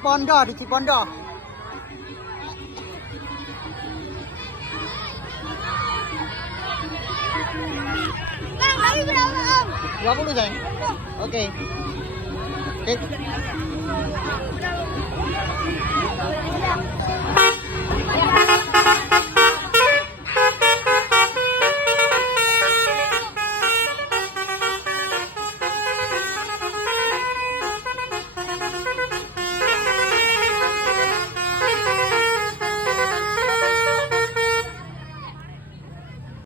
Cipondo, di Cipondo. Bang, tapi berapa Om? 20 sayang. Oke. Oke.